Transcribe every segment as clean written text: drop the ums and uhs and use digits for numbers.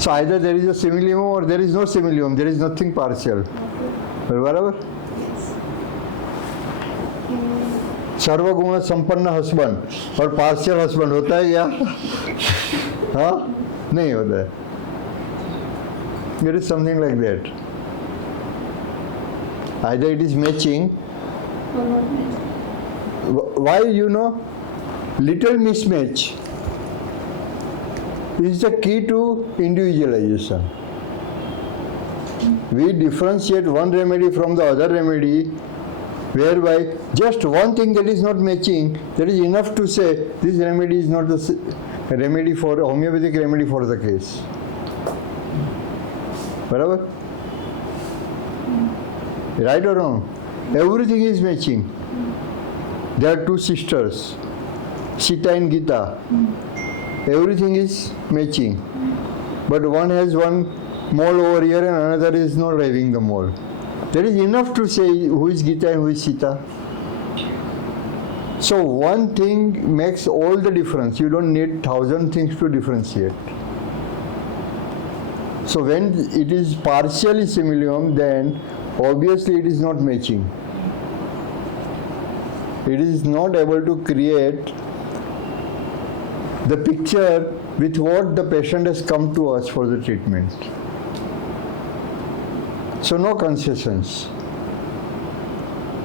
So either there is a simillimum or there is no simillimum. There is nothing partial. बराबर? सर्वगुण संपन्न husband और partial husband होता है क्या? हाँ, नहीं होता है. It is something like that. Either it is matching. Why, little mismatch is the key to individualization. We differentiate one remedy from the other remedy, whereby just one thing that is not matching, that is enough to say this remedy is not the remedy for homeopathic remedy for the case. Barabar? Right or wrong? Everything is matching. There are two sisters, Sita and Gita. Everything is matching. But one has one mole over here and another is not having the mole. There is enough to say who is Gita and who is Sita. So one thing makes all the difference. You don't need 1,000 things to differentiate. So when it is partially simillimum, then obviously it is not matching. It is not able to create the picture with what the patient has come to us for the treatment. So no concessions.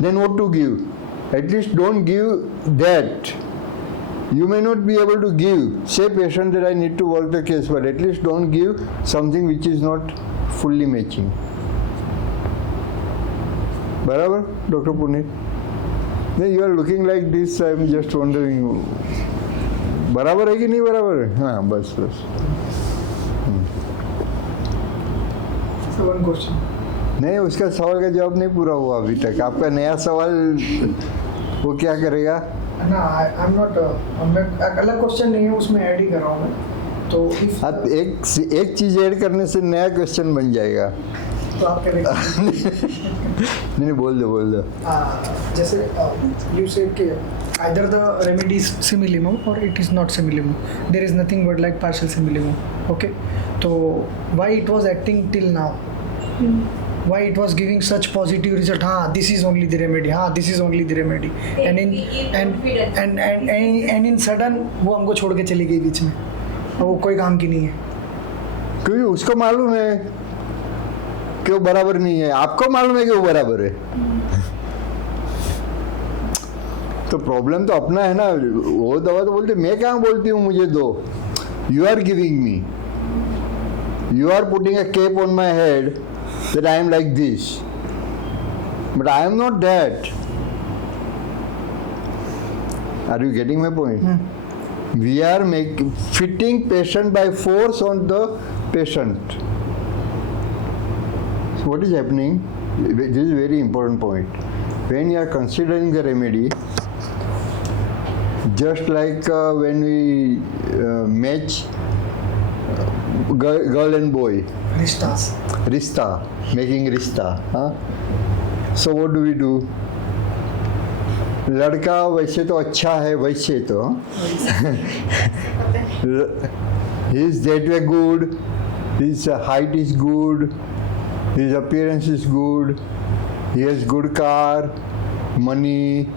Then what to give? At least don't give that. You may not be able to give. Say patient that I need to work the case, but at least don't give something which is not fully matching. Barabar, Dr. Puneet? Then you are looking like this, I am just wondering. बराबर है कि नहीं बराबर है? हाँ, बस बस. So one question. नहीं, उसका सवाल का जवाब नहीं पूरा हुआ अभी तक. आपका नया सवाल वो क्या करेगा? ना, I'm not. मैं अलग क्वेश्चन नहीं है, उसमें ऐड ही कर रहा हूँ मैं. तो आप एक चीज ऐड करने से नया क्वेश्चन बन जाएगा. तो आप क्या देखेंगे? नहीं, बोल दो. जैसे you said कि either the remedy is simillimum or it is not simillimum. There is nothing but like partial simillimum. Okay. So why it was acting till now? Why it was giving such positive result? This is only the remedy. This is only the remedy. And in sudden वो हमको छोड़ के चली गई बीच में. वो कोई काम की नहीं है. क्योंकि उसको मालूम है कि वो बराबर नहीं है. आपको मालूम है कि वो बराबर है. तो प्रॉब्लम तो अपना है ना. वो दवा तो बोलते मैं क्या बोलती हूँ मुझे दो. You are giving me. You are putting a cape on my head that I am like this. But I am not that. Are you getting my point? We are fitting patient by force on the patient. So what is happening? This is a very important point. When you are considering the remedy, just like when we match girl and boy. Rishta. Making rishta. So what do we do? लड़का वैसे तो अच्छा है, वैसे तो his that way good, his height is good, his appearance is good, he has good car, money.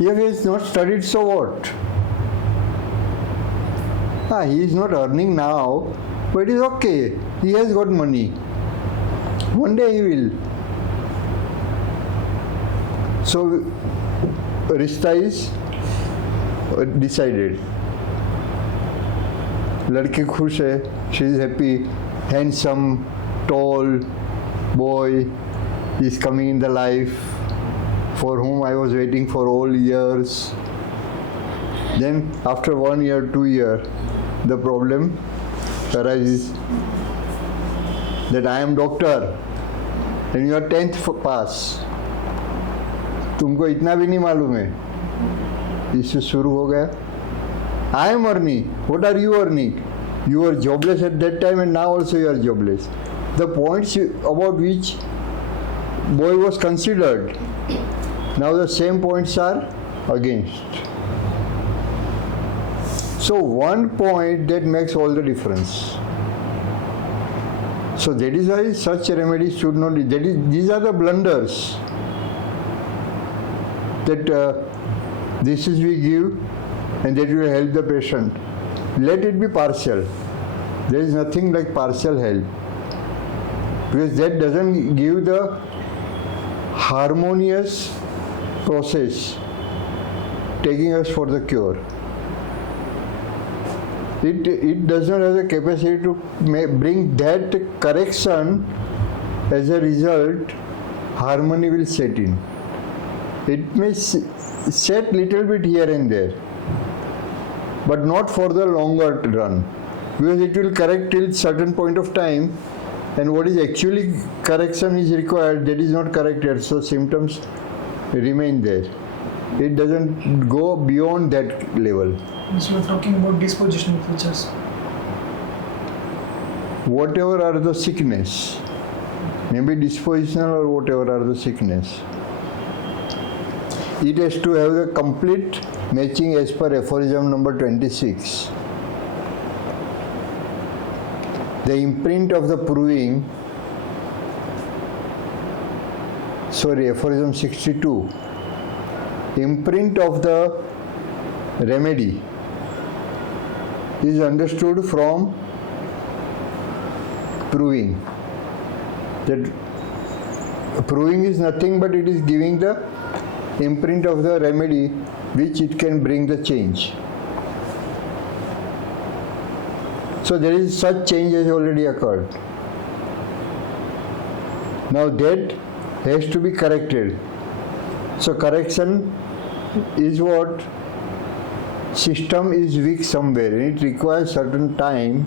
If he is not studied, so what? He is not earning now, but it is okay. He has got money. One day he will. So, रिश्ता is decided. लड़की खुश है, she is happy, handsome, tall boy is coming in the life for whom I was waiting for all years. Then after 1 year, 2 years, the problem arises that I am doctor and you are 10th pass. तुमको इतना भी नहीं मालूम है. इससे शुरू हो गया. I am earning. What are you earning? You were jobless at that time and now also you are jobless. The points about which boy was considered, now the same points are against. So one point that makes all the difference. So that is why such remedies should not. These are the blunders that this is we give, and that will help the patient. Let it be partial. There is nothing like partial help, because that doesn't give the harmonious process taking us for the cure. It does not have the capacity to bring that correction. As a result, harmony will set in. It may set little bit here and there, but not for the longer run, because it will correct till certain point of time, and what is actually correction is required, that is not corrected, so symptoms remain there. It doesn't go beyond that level. So we're talking about dispositional features. Whatever are the sickness, maybe dispositional or whatever are the sickness, it has to have the complete matching as per aphorism number 26. The imprint of the proving, aphorism 62, imprint of the remedy is understood from proving. That proving is nothing but it is giving the imprint of the remedy which it can bring the change. So there is such change has already occurred. Now that has to be corrected. So correction is what? System is weak somewhere, and it requires certain time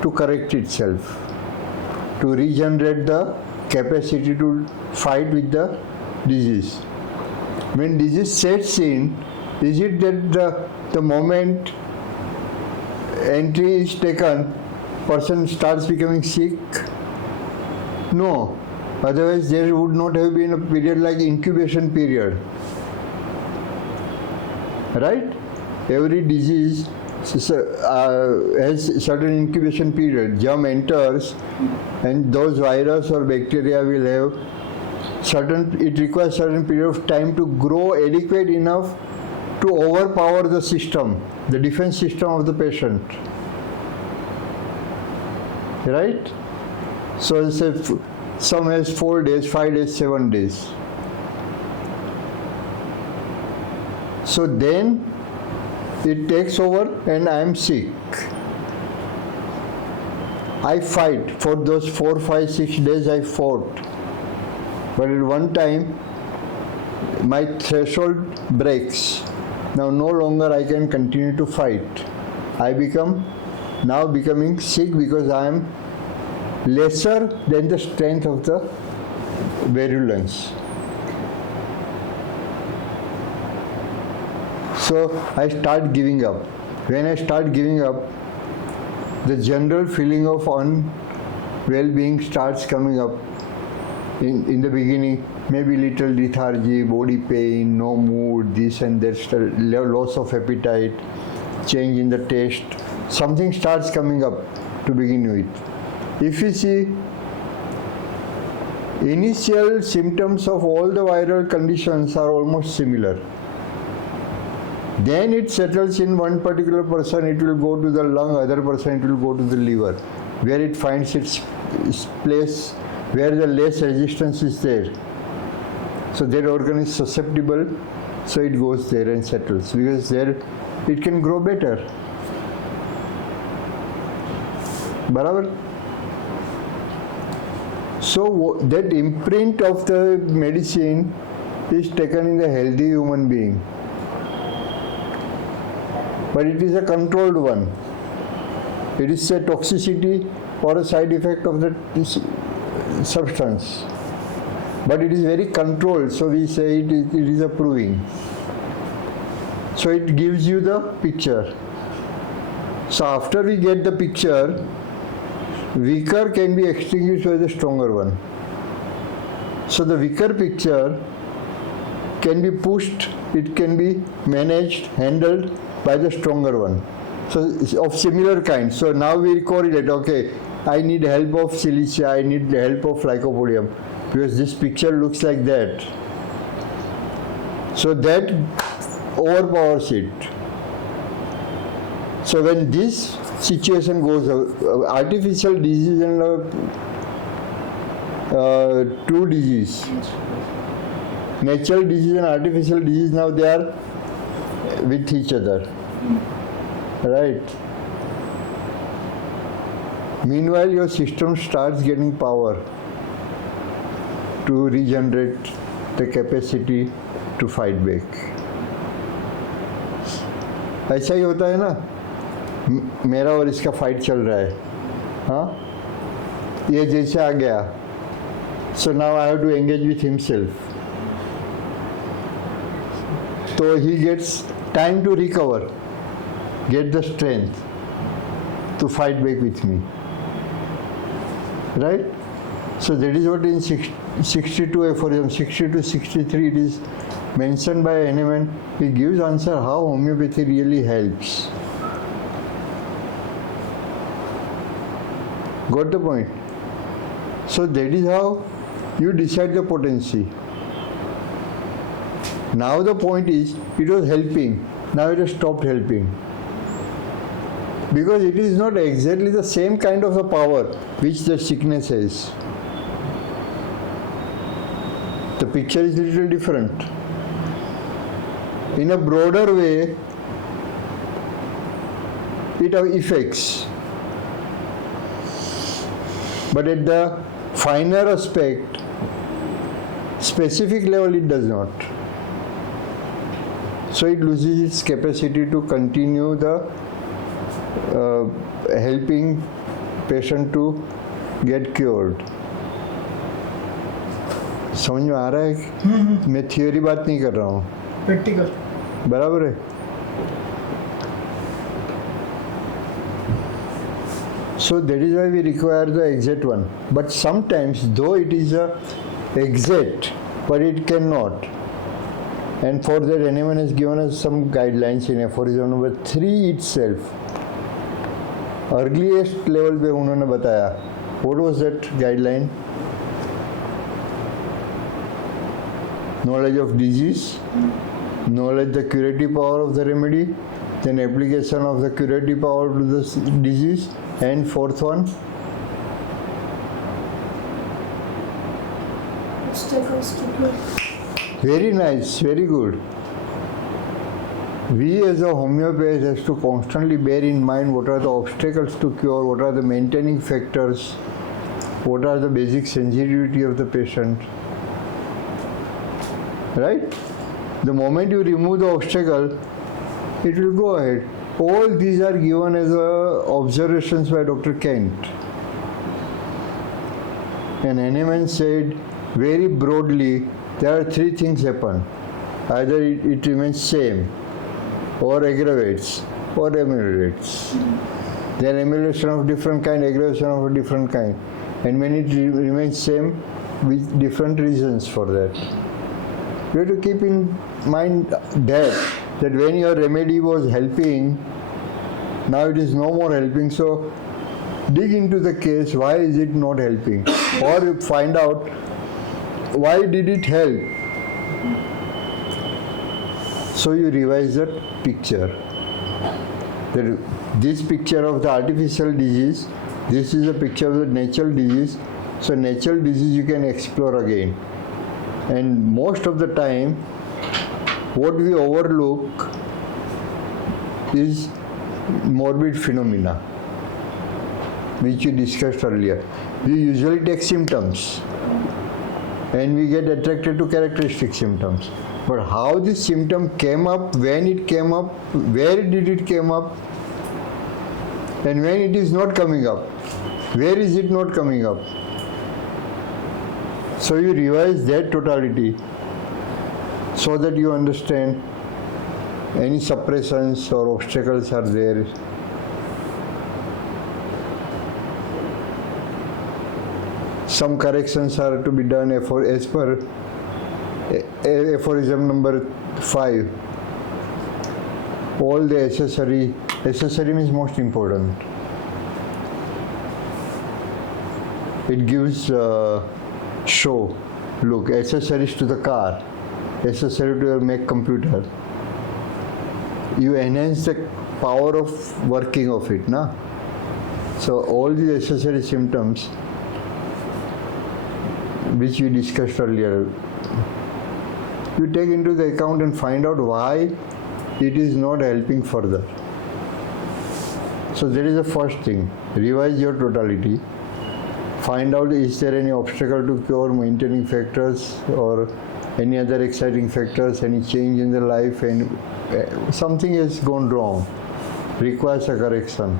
to correct itself, to regenerate the capacity to fight with the disease. When disease sets in, is it that the moment entry is taken, person starts becoming sick? No. Otherwise there would not have been a period like incubation period. Right? Every disease has certain incubation period. Germ enters, and those virus or bacteria will have it requires certain period of time to grow adequate enough to overpower the system, the defense system of the patient. Right? So say some has 4 days, 5 days, 7 days. So then it takes over and I am sick. I fight. For those 4, 5, 6 days I fought. But at one time my threshold breaks. Now no longer I can continue to fight. I now becoming sick because I am lesser than the strength of the virulence. So I start giving up. When I start giving up, the general feeling of unwell-being starts coming up. In the beginning, maybe little lethargy, body pain, no mood, this and that, loss of appetite, change in the taste. Something starts coming up to begin with. If you see, initial symptoms of all the viral conditions are almost similar. Then it settles in one particular person, it will go to the lung, other person it will go to the liver, where it finds its place, where the less resistance is there. So that organ is susceptible, so it goes there and settles, because there it can grow better. Barabar? So that imprint of the medicine is taken in the healthy human being. But it is a controlled one. It is a toxicity or a side effect of the substance. But it is very controlled, so we say it is a proving. So it gives you the picture. So after we get the picture, weaker can be extinguished by the stronger one. So the weaker picture can be pushed, it can be managed, handled, by the stronger one. So it's of similar kind. So now we correlate, okay, I need help of silicia, I need help of lycopodium, because this picture looks like that. So that overpowers it. So when this situation goes, artificial disease and true disease, natural disease and artificial disease, now they are with each other, right? Meanwhile, your system starts getting power to regenerate the capacity to fight back. ऐसा ही होता है ना, मेरा और इसका fight चल रहा है, हाँ, ये जैसे आ गया, so now I have to engage with himself. So he gets time to recover, get the strength to fight back with me, right? So that is what in 62 aphorism, 62, 63 it is mentioned by Hahnemann. He gives answer how homeopathy really helps. Got the point? So that is how you decide the potency. Now the point is, it was helping, now it has stopped helping. Because it is not exactly the same kind of a power which the sickness has. The picture is a little different. In a broader way, it has effects. But at the finer aspect, specific level, it does not. So it loses its capacity to continue the helping patient to get cured. समझ में आ रहा है? मैं theory बात नहीं कर रहा हूँ, प्रैक्टिकल बराबर है. So that is why we require the exact one. But sometimes, though it is a exact, but it cannot. And for that, Hahnemann has given us some guidelines in aphorism number 3 itself. Earliest level पे उन्होंने बताया. What was that guideline? Knowledge of disease, knowledge the curative power of the remedy, then application of the curative power to the disease, and fourth one, obstacles to cure. very nice, very good. We as a homeopath has to constantly bear in mind what are the obstacles to cure, what are the maintaining factors, what are the basic sensitivity of the patient. Right? The moment you remove the obstacle, it will go ahead. All these are given as observations by Dr. Kent. And Hahnemann said very broadly, there are 3 things happen. Either it remains same, or aggravates, or ameliorates. There are amelioration of different kind, aggravation of a different kind. And when it remains same, with different reasons for that. You have to keep in mind that when your remedy was helping, now it is no more helping. So dig into the case, why is it not helping? Or you find out why did it help? So you revise that picture. That this picture of the artificial disease, this is a picture of the natural disease. So natural disease you can explore again. And most of the time, what we overlook is morbid phenomena, which we discussed earlier. We usually take symptoms and we get attracted to characteristic symptoms. But how this symptom came up, when it came up, where did it came up, and when it is not coming up, where is it not coming up? So you revise that totality so that you understand any suppressions or obstacles are there. Some corrections are to be done as per aphorism number 5. all the accessory means most important. It gives show, look, accessories to the car, accessory to your Mac computer. You enhance the power of working of it, na? So all the accessory symptoms which we discussed earlier, you take into the account and find out why it is not helping further. So that is the first thing. Revise your totality. Find out, is there any obstacle to cure, maintaining factors, or any other exciting factors, any change in the life, and something has gone wrong, requires a correction.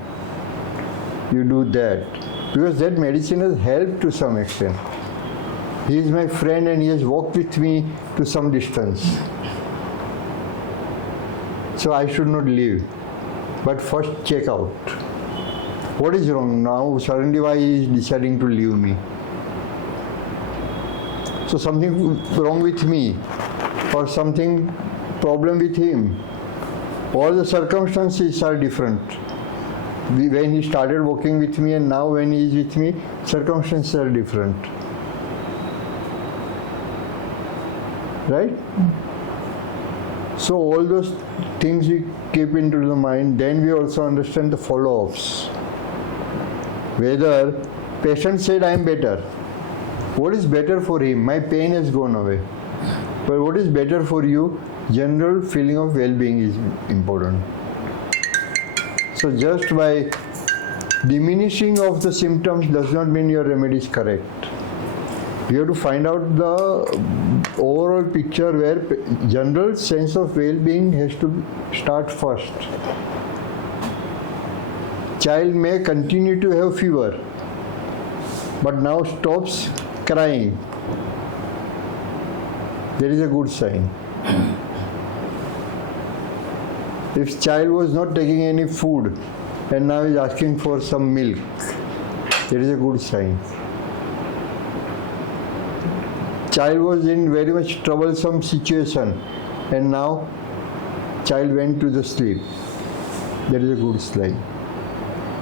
You do that, because that medicine has helped to some extent. He is my friend and he has walked with me to some distance. So I should not leave. But first check out. What is wrong now? Suddenly why he is deciding to leave me? So something wrong with me, or something problem with him. All the circumstances are different. When he started working with me and now when he is with me, circumstances are different. Right? So all those things we keep into the mind, then we also understand the follow-ups. Whether patient said I am better, what is better for him? My pain has gone away. But what is better for you? General feeling of well-being is important. So just by diminishing of the symptoms does not mean your remedy is correct. You have to find out the overall picture where general sense of well-being has to start first. Child may continue to have fever, but now stops crying. There is a good sign. If child was not taking any food and now is asking for some milk, there is a good sign. Child was in very much troublesome situation and now child went to the sleep. That is a good sign.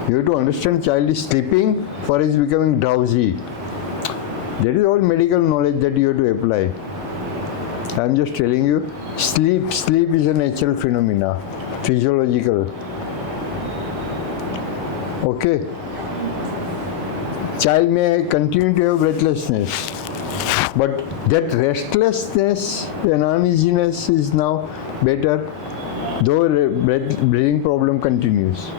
You have to understand child is sleeping for is becoming drowsy. That is all medical knowledge that you have to apply. I am just telling you, sleep is a natural phenomena, physiological. Okay. Child may continue to have breathlessness, but that restlessness and uneasiness is now better, though breathing problem continues.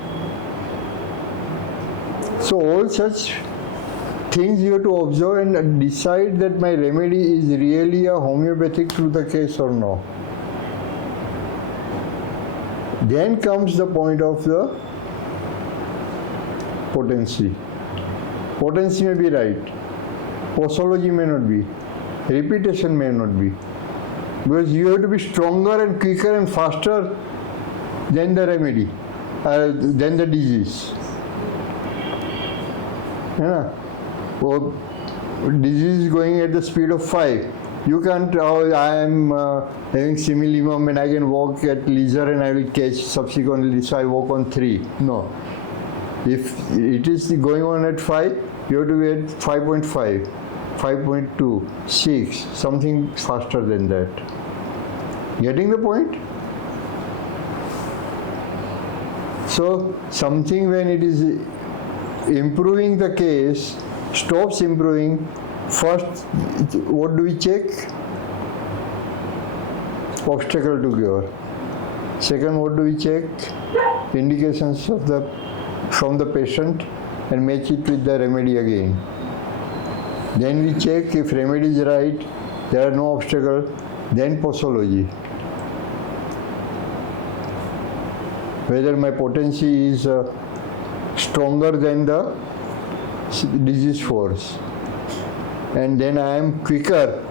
So all such things you have to observe and decide that my remedy is really a homeopathic to the case or no. Then comes the point of the potency. Potency may be right, posology may not be, repetition may not be, because you have to be stronger and quicker and faster than the remedy, than the disease. Yeah. Well, disease is going at the speed of 5. You can't, I am having similimum and I can walk at leisure and I will catch subsequently, so I walk on 3. No. If it is going on at 5, you have to be at 5.5, 5.2, 6, something faster than that. Getting the point? So, something when it is improving the case, stops improving, first what do we check? Obstacle to cure. Second, what do we check? Indications from the patient and match it with the remedy again. Then we check if remedy is right, there are no obstacles, then posology. Whether my potency is stronger than the disease force, and then I am quicker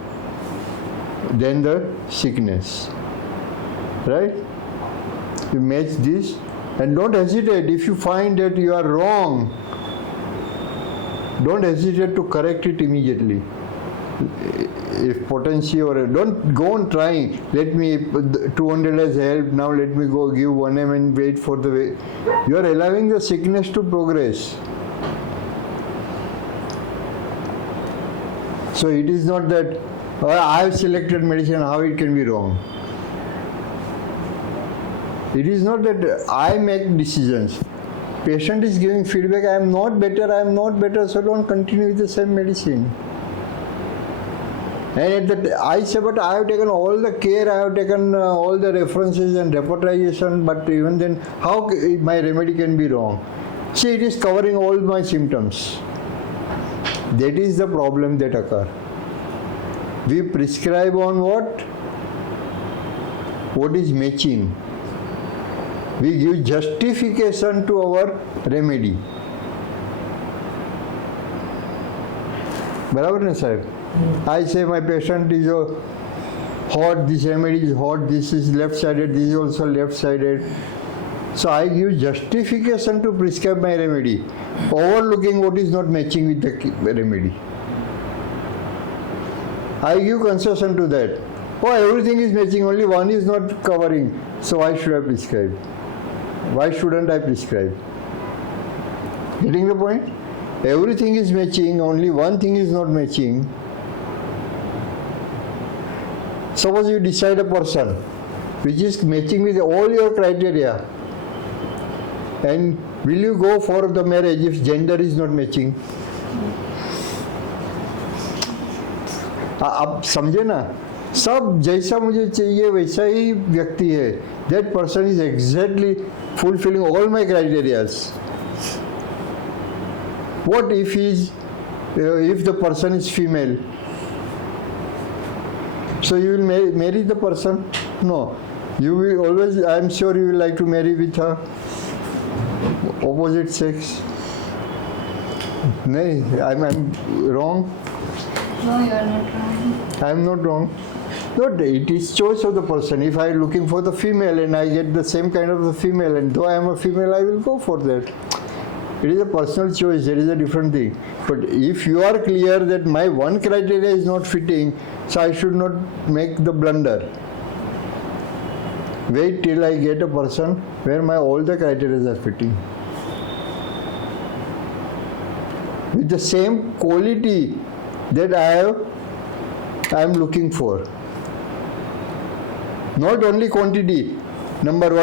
than the sickness, right? You match this and don't hesitate. If you find that you are wrong, don't hesitate to correct it immediately. if potency or don't go on trying. Let me 200 has helped. Now let me go give 1 and wait for the way. You are allowing the sickness to progress. So it is not that I have selected medicine. How it can be wrong? It is not that I make decisions. Patient is giving feedback. I am not better. I am not better. So don't continue with the same medicine. And I say, but I have taken all the care, I have taken all the references and repertorization, but even then, how my remedy can be wrong? See, it is covering all my symptoms. That is the problem that occurs. We prescribe on what? What is matching. We give justification to our remedy. Barabar na sahib? I say my patient is hot, this remedy is hot, this is left-sided, this is also left-sided. So I give justification to prescribe my remedy, overlooking what is not matching with the remedy. I give concession to that. Oh, everything is matching, only one is not covering. So why should I prescribe? Why shouldn't I prescribe? Getting the point? Everything is matching, only one thing is not matching. Suppose you decide a person which is matching with all your criteria, and will you go for the marriage if gender is not matching? आप समझे ना, सब जैसा मुझे चाहिए वैसा ही व्यक्ति है. That person is exactly fulfilling all my criterias. What if the person is female? So you will marry the person? No. You will always, I am sure you will like to marry with her opposite sex. No, I'm wrong. No, you are not wrong. I am not wrong. No, it is choice of the person. If I am looking for the female and I get the same kind of the female, and though I am a female, I will go for that. It is a personal choice. That is a different thing. But if you are clear that my one criteria is not fitting, so I should not make the blunder. Wait till I get a person where my all the criteria are fitting. With the same quality that I am looking for. Not only quantity. Number one,